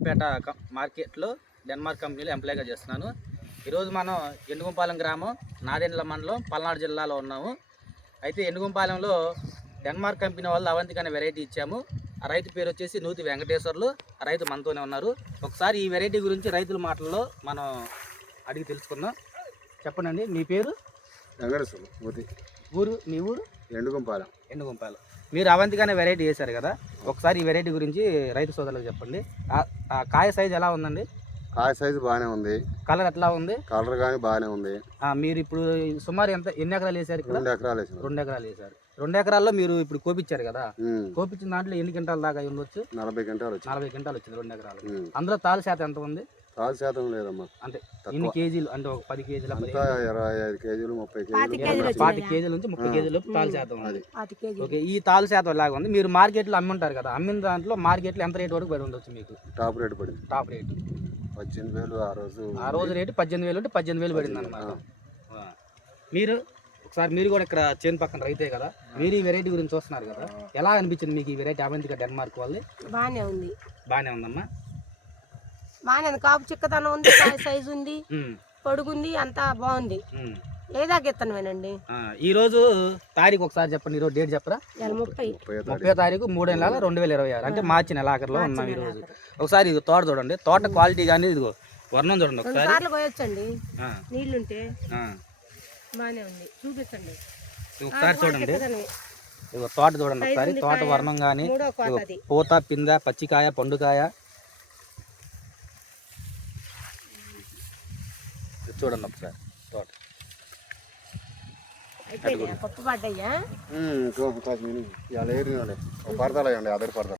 పేట మార్కెట్లో డెన్మార్క్ కంపెనీలో ఎంప్లాయ్గా చేస్తున్నాను. ఈరోజు మనం ఎండుగుంపాలెం గ్రామం, నాదెండ్ల మండలం, పల్నాడు జిల్లాలో ఉన్నాము. అయితే ఎండుగుంపాలెంలో డెన్మార్క్ కంపెనీ వాళ్ళు అవంతిక అనే వెరైటీ ఇచ్చాము. ఆ రైతు పేరు వచ్చేసి నూతి వెంకటేశ్వర్లు. ఆ రైతు మనతోనే ఉన్నారు. ఒకసారి ఈ వెరైటీ గురించి రైతుల మాటల్లో మనం అడిగి తెలుసుకుందాం. చెప్పండి, మీ పేరు? వెంకటేశ్వర్లు. ఊరు? మీ ఊరు? ఎండుగుంపాలెం. ఎండుగుంపాలెం. మీరు అవంతిక అనే వెరైటీ వేశారు కదా, ఒకసారి ఈ వెరైటీ గురించి రైతు సోదరులకు చెప్పండి. ఆ కాయ సైజు ఎలా ఉందండి? కాయ సైజు బాగానే ఉంది. కలర్ ఎట్లా ఉంది? కలర్ కానీ బాగానే ఉంది. మీరు ఇప్పుడు సుమారు ఎన్ని ఎకరాలు వేసారు ఇక్కడ? 2 ఎకరాలు వేసారు. 2 ఎకరాలు వేసారు. 2 ఎకరాల్లో మీరు ఇప్పుడు కోపించారు కదా, కోపించిన దాంట్లో ఎన్ని క్వింటాల దాకా ఉండొచ్చు? 40 క్వింటాలు వచ్చింది. 40 క్వింటాలు వచ్చింది 2 ఎకరాలు. అందులో తాలు శాతం ఎంత ఉంది? తాలు శాతం లేదమ్మా. అంటే ఎన్ని కేజీలు? అంటే ఒక 10 కేజీల, 25 కేజీలు, 30 కేజీలు, 40 కేజీల నుంచి 30 కేజీల తాలు శాతం ఉంది. ఓకే, ఈ తాలు శాతం ఎలాగ ఉంది? మీరు మార్కెట్లో అమ్ముంటారు కదా, అమ్మిన దాంట్లో మార్కెట్లో ఎంత రేటు వరకు పడి ఉండొచ్చు మీకు? టాప్ రేటు పడింది. Top rate 18,000. ఆ రోజు రేటు 18,000 ఉంటే 18,000 పడింది అన్నమాట. మీరు కూడా ఇక్కడ చేను పక్కన రైతే కదా, మీరు ఈ వెరైటీ గురించి చూస్తున్నారు కదా, ఎలా అనిపించింది మీకు ఈ వెరైటీ అవంతిక డెన్మార్క్ వాళ్ళది? బాగానే ఉంది. బాగానే ఉందమ్మా. బాగానే ఉంది. కాపు చిక్కదనం ఉంది, కాయ సైజు ఉంది, పొడుగుంది, అంతా బాగుంది. ఏదాకా ఇత్తనమేనండి. ఈ రోజు తారీఖు ఒకసారి చెప్పండి, ఈరోజు డేట్ చెప్పరా? 30వ తారీఖు 3వ నెల 2026, అంటే మార్చి నెల ఆఖరిలో ఉన్నాం ఈ రోజు. ఒకసారి ఇది తోట చూడండి, తోట క్వాలిటీ కానీ ఇదిగో వర్ణం చూడండి ఒకసారి. పోయొచ్చండి, నీళ్లుంటే బాగానే ఉంది. చూపించండి ఒకసారి చూడండి, ఇదిగో తోట చూడండి ఒకసారి. తోట వర్ణం కానీ, పూత, పింద, పచ్చికాయ, పండుకాయ చూడండి ఒకసారి. తోట పప్పు పడ్డాయా? ఇలా ఏరినాడే పడతాయండి, అదర్ పడతారు.